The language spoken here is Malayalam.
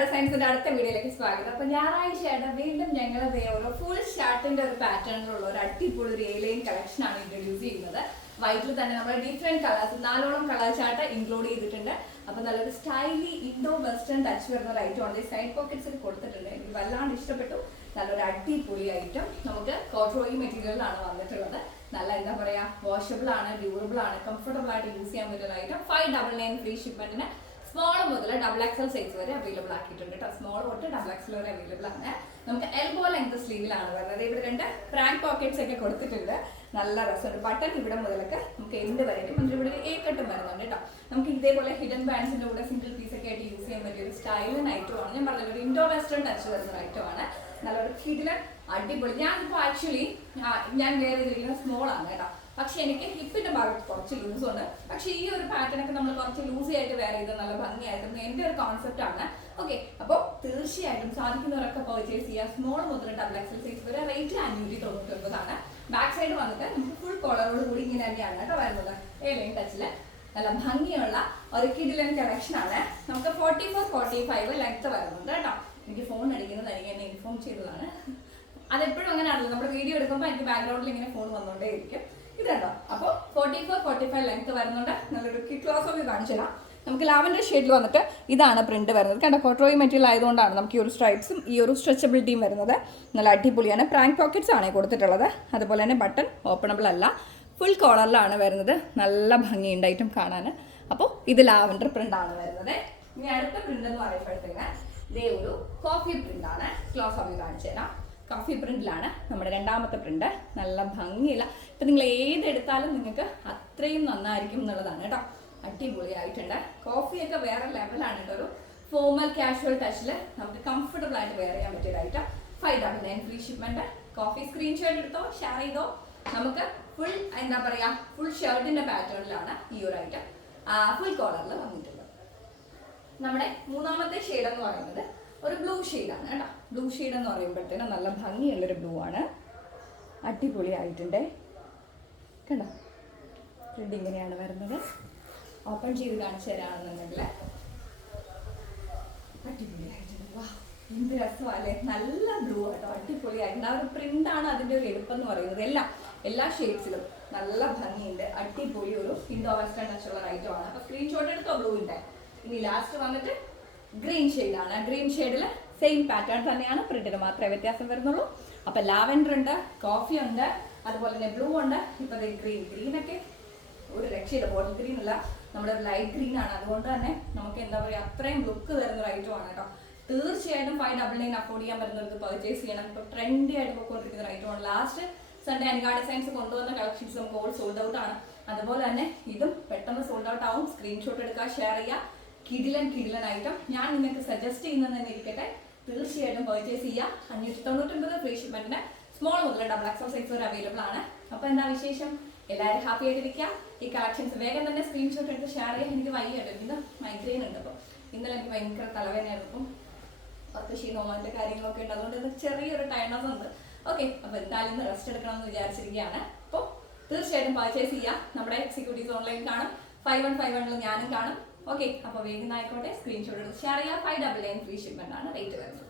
ഡിസൈൻസിന്റെ അടുത്ത വീഡിയോയിലേക്ക് സ്വാഗതം. അപ്പൊ ഞായറാഴ്ചയായിട്ട് വീണ്ടും ഞങ്ങൾ വേറെ ഫുൾ ഷർട്ടിന്റെ ഒരു പാറ്റേണിലുള്ള ഒരു അടിപൊളി ഒരു ഏലിയൻ കളക്ഷൻ ആണ് ഇൻട്രൊഡ്യൂസ് ചെയ്യുന്നത്. വൈറ്റിൽ തന്നെ നമ്മൾ ഡിഫറെന്റ് കളേഴ്സ് നാലോളം കളർ ചാർട്ട് ഇൻക്ലൂഡ് ചെയ്തിട്ടുണ്ട്. അപ്പൊ നല്ലൊരു സ്റ്റൈലി ഇൻഡോ വെസ്റ്റേൺ ടച്ച് വരുന്ന ഒരു ഐറ്റം ഉണ്ട് സൈഡ് പോക്കറ്റ്സിൽ കൊടുത്തിട്ടുണ്ട്. എനിക്ക് വല്ലാണ്ട് ഇഷ്ടപ്പെട്ടു. നല്ലൊരു അടിപൊളി ഐറ്റം നമുക്ക് കോട്രോയി മെറ്റീരിയലാണ് വന്നിട്ടുള്ളത്. നല്ല എന്താ പറയാ വാഷബിൾ ആണ് ഡ്യൂറബിൾ ആണ് കംഫർട്ടബിൾ ആയിട്ട് യൂസ് ചെയ്യാൻ പറ്റുന്ന item five double nine free ഷിപ്മെന്റിന് small മുതൽ ഡബിൾ എക്സൽ സൈസ് വരെ അവൈലബിൾ ആക്കിയിട്ടുണ്ട് സ്മോൾ തൊട്ട് ഡബിൾ എക്സൽ വരെ അവൈലബിൾ ആണ്. നമുക്ക് എൽബോ ലെങ്ത് സ്ലീവിലാണ് വരുന്നത്. ഇവിടെ രണ്ട് ഫ്രാങ്ക് പോക്കറ്റ്സ് ഒക്കെ കൊടുത്തിട്ടുണ്ട്. നല്ല രസമുണ്ട്. ബട്ടൺ ഇവിടെ മുതലൊക്കെ നമുക്ക് എന്ത് എന്നിട്ട് ഇവിടെ ഒരു എ വരുന്നുണ്ട് കേട്ടോ നമുക്ക് ഇതേപോലെ ഹിഡൻ ബാൻഡ്സിന്റെ കൂടെ സിംഗിൾ പീസ് ഒക്കെ ആയിട്ട് യൂസ് ചെയ്യാൻ പറ്റിയ ഒരു സ്റ്റൈലും ഐറ്റം ആണ്. ഞാൻ പറഞ്ഞത് ഒരു ഇൻഡോ വെസ്റ്റേൺ ടച്ച് വരുന്ന ഐറ്റം ആണ്. നല്ലൊരു ഹിഡിലൻ അടിപൊളി. ഞാനിപ്പോൾ ആക്ച്വലി ഞാൻ വേറെ സ്മോൾ ആണ് കേട്ടോ പക്ഷെ എനിക്ക് ഹിപ്പിന്റെ ഭാഗത്ത് കുറച്ച് ലൂസ് ഉണ്ട്. പക്ഷെ ഈ ഒരു പാറ്റേൺ ഒക്കെ നമ്മൾ കുറച്ച് ലൂസി ആയിട്ട് വേറെ ചെയ്ത് നല്ല ഭംഗിയായിരുന്നു എന്റെ ഒരു കോൺസെപ്റ്റ് ആണ്. ഓക്കെ അപ്പോൾ തീർച്ചയായിട്ടും സാധിക്കുന്നവരൊക്കെ പർച്ചേസ് ചെയ്യുക. സ്മോൾ മുതൽ ഡബിൾ എക്സൽ സൈസ് വരെ റേറ്റ് അഞ്ഞൂറ്റി തൊണ്ണൂറ്റി ഒൻപതാണ് ബാക്ക് സൈഡ് വന്നിട്ട് നമുക്ക് ഫുൾ കോളറോട് കൂടി ഇങ്ങനെ തന്നെയാണ് കേട്ടോ വരുന്നത്. ഏലൈൻ ടച്ചിൽ നല്ല ഭംഗിയുള്ള ഒരു കിഡിലൻ കളക്ഷൻ ആണ്. നമുക്ക് forty four forty five length വരുന്നുണ്ട് കേട്ടോ. എനിക്ക് ഫോൺ അടിക്കുന്നത് എനിക്ക് എന്നെ ഇൻഫോം ചെയ്തതാണ്. അതെപ്പോഴും അങ്ങനെ ആണല്ലോ നമ്മുടെ വീഡിയോ എടുക്കുമ്പോൾ എനിക്ക് ബാക്ക്ഗ്രൗണ്ടിൽ ഇങ്ങനെ ഫോൺ വന്നുകൊണ്ടേ ഇരിക്കും ഇത് കണ്ടോ അപ്പോൾ forty four forty five length വരുന്നുണ്ട്. നല്ലൊരു കിറ്റ് ക്ലോസ് ഒക്കെ കാണിച്ചു തരാം. നമുക്ക് ലാവൻഡർ ഷെയ്ഡിൽ വന്നിട്ട് ഇതാണ് പ്രിന്റ് വരുന്നത്. കണ്ടോ? കോട്രോയി മെറ്റീരിയൽ ആയതുകൊണ്ടാണ് നമുക്ക് ഈ ഒരു സ്ട്രൈപ്സും ഈ ഒരു സ്ട്രെച്ചബിലിറ്റിയും വരുന്നത്. നല്ല അടിപൊളിയാണ്. പ്രാങ്ക് പോക്കറ്റ്സ് ആണ് കൊടുത്തിട്ടുള്ളത്. അതുപോലെ തന്നെ ബട്ടൺ ഓപ്പണബിൾ അല്ല. ഫുൾ കോളറിലാണ് വരുന്നത്. നല്ല ഭംഗിയുണ്ട് ഐറ്റം കാണാൻ അപ്പോൾ ഇത് ലാവൻഡർ പ്രിന്റ് ആണ് വരുന്നത്. ഇനി അടുത്ത പ്രിന്റ് എന്ന് പറയുമ്പോഴത്തേക്ക് ഇതേ ഒരു കോഫി പ്രിന്റ് ആണ്. ക്ലോസ് ഓഫ് കാണിച്ചു തരാം. കോഫി പ്രിന്റിലാണ് നമ്മുടെ രണ്ടാമത്തെ പ്രിന്റ് നല്ല ഭംഗിയില്ല ഇപ്പം നിങ്ങൾ ഏതെടുത്താലും നിങ്ങൾക്ക് അത്രയും നന്നായിരിക്കും എന്നുള്ളതാണ് കേട്ടോ. അടിപൊളിയായിട്ടുണ്ട്. കോഫിയൊക്കെ വേറെ ലെവലാണ് കേട്ടോ. ഒരു ഫോമൽ കാഷ്വൽ ടച്ചിൽ നമുക്ക് കംഫർട്ടബിൾ ആയിട്ട് വെയർ ചെയ്യാൻ പറ്റിയ item five double nine free shipment coffee screenshot എടുത്തോ ഷെയർ ചെയ്തോ. നമുക്ക് ഫുൾ എന്താ പറയാ ഫുൾ ഷർട്ടിന്റെ പാറ്റേണിലാണ് ഈ ഒരു ഐറ്റം ഫുൾ കോളറിൽ വന്നിട്ടുള്ളത്. നമ്മുടെ മൂന്നാമത്തെ ഷെയ്ഡ് എന്ന് പറയുന്നത് ഒരു ബ്ലൂ ഷെയ്ഡാണ് കേട്ടോ. ബ്ലൂ ഷെയ്ഡ് എന്ന് പറയുമ്പോഴത്തേനും നല്ല ഭംഗിയുള്ളൊരു ബ്ലൂ ആണ്. അടിപൊളിയായിട്ടുണ്ട്. കണ്ടോ? ഫ്രണ്ട് ഇങ്ങനെയാണ് വരുന്നത്. ഓപ്പൺ ചെയ്ത് കാണിച്ചു തരാണെന്നുണ്ടെങ്കിൽ അടിപൊളിയായിട്ടുണ്ട്. വാ എന്ത് രസമല്ലേ? നല്ല ബ്ലൂ കേട്ടോ. അടിപൊളിയായിട്ടുണ്ട്. ആ ഒരു ആണ് അതിന്റെ ഒരു എടുപ്പം എന്ന് പറയുന്നത്. എല്ലാം എല്ലാ ഷെയ്ഡ്സിലും നല്ല ഭംഗിയുണ്ട്. അടിപൊളി ഒരു ഇൻഡോ വെസ്റ്റേൺ ടച്ചുള്ള ഐറ്റം ആണ്. അപ്പൊ സ്ക്രീൻഷോട്ട് എടുത്തോ ബ്ലൂവിന്റെ ഇനി ലാസ്റ്റ് വന്നിട്ട് ഗ്രീൻ ആണ്. ഗ്രീൻ ഷെയ്ഡിൽ സെയിം പാറ്റേൺ തന്നെയാണ്. പ്രിന്റിന് മാത്രമേ വ്യത്യാസം വരുന്നുള്ളൂ. അപ്പൊ ലാവൻഡർ ഉണ്ട് കോഫി ഉണ്ട് അതുപോലെ തന്നെ ബ്ലൂ ഉണ്ട്. ഇപ്പൊ ഗ്രീൻ ഒക്കെ ഒരു രക്ഷയില്ല. ബോട്ടിൽ ഗ്രീൻ അല്ല. നമ്മുടെ ലൈറ്റ് ഗ്രീൻ ആണ്. അതുകൊണ്ട് തന്നെ നമുക്ക് എന്താ പറയുക അത്രയും ലുക്ക് തരുന്ന ഒരു ഐറ്റം ആണ് കേട്ടോ. തീർച്ചയായിട്ടും ഫൈവ് ഡബിൾ നയൻ അഫോർഡ് ചെയ്യാൻ പറ്റുന്നവർക്ക് പർച്ചേസ് ചെയ്യണം. ഇപ്പൊ ട്രെൻഡി ആയിട്ട് പോയിക്കൊണ്ടിരിക്കുന്ന ഒരു ഐറ്റം ആണ്. ലാസ്റ്റ് സൺഡേ അൻകാ സയൻസ് കൊണ്ടുവന്ന കളക്ഷൻസ് നമുക്ക് ഓൾ സോൾഡ് ഔട്ട് ആണ്. അതുപോലെ തന്നെ ഇതും പെട്ടെന്ന് സോൾഡ് ഔട്ട് ആവും. സ്ക്രീൻഷോട്ട് എടുക്കുക ഷെയർ ചെയ്യുക. കിടിലൻ കിടിലൻ ഐറ്റം ഞാൻ നിങ്ങൾക്ക് സജസ്റ്റ് ചെയ്യുന്നത് തന്നെ ഇരിക്കട്ടെ. തീർച്ചയായിട്ടും പർച്ചേസ് ചെയ്യാം. അഞ്ഞൂറ്റി തൊണ്ണൂറ്റൊമ്പത് ഫ്രീ ഷിപ്മെന്റിന് സ്മോൾ മുതൽ ഡബിൾ എക്സൽ സൈസ് വരെ അവൈലബിൾ ആണ്. അപ്പോൾ എന്താ വിശേഷം? എല്ലാവരും ഹാപ്പി ആയിട്ടിരിക്കുക ഈ കളക്ഷൻസ് വേഗം തന്നെ സ്ക്രീൻഷോട്ട് എടുത്ത് ഷെയർ ചെയ്യാൻ എനിക്ക് വയ്യാട്ടോ ഇന്ന് മൈഗ്രെയിൻ ഉണ്ട് അപ്പോൾ ഇന്നലെ എനിക്ക് ഭയങ്കര തലവേദനയായിരുന്നു. അപ്പം അതിന്റെ കാര്യങ്ങളൊക്കെ ഉണ്ട്. അതുകൊണ്ട് ചെറിയൊരു ടയർനെസ് ഉണ്ട്. ഓക്കെ അപ്പോൾ എന്തായാലും ഇന്ന് റെസ്റ്റ് എടുക്കണം എന്ന് വിചാരിച്ചിരിക്കുകയാണ്. അപ്പോൾ തീർച്ചയായിട്ടും പർച്ചേസ് ചെയ്യുക നമ്മുടെ എക്സിക്യൂട്ടീവ്സ് ഓൺലൈൻ കാണും. ഫൈവ് വൺ ഫൈവ് വണ്ണിൽ ഞാനും കാണും. ഓക്കെ അപ്പോൾ വേഗം ആയിക്കോട്ടെ. സ്ക്രീൻഷോട്ട് ഷെയർ ചെയ്യാം. Five double nine free shipment ആണ് റേറ്റ് വരുന്നത്.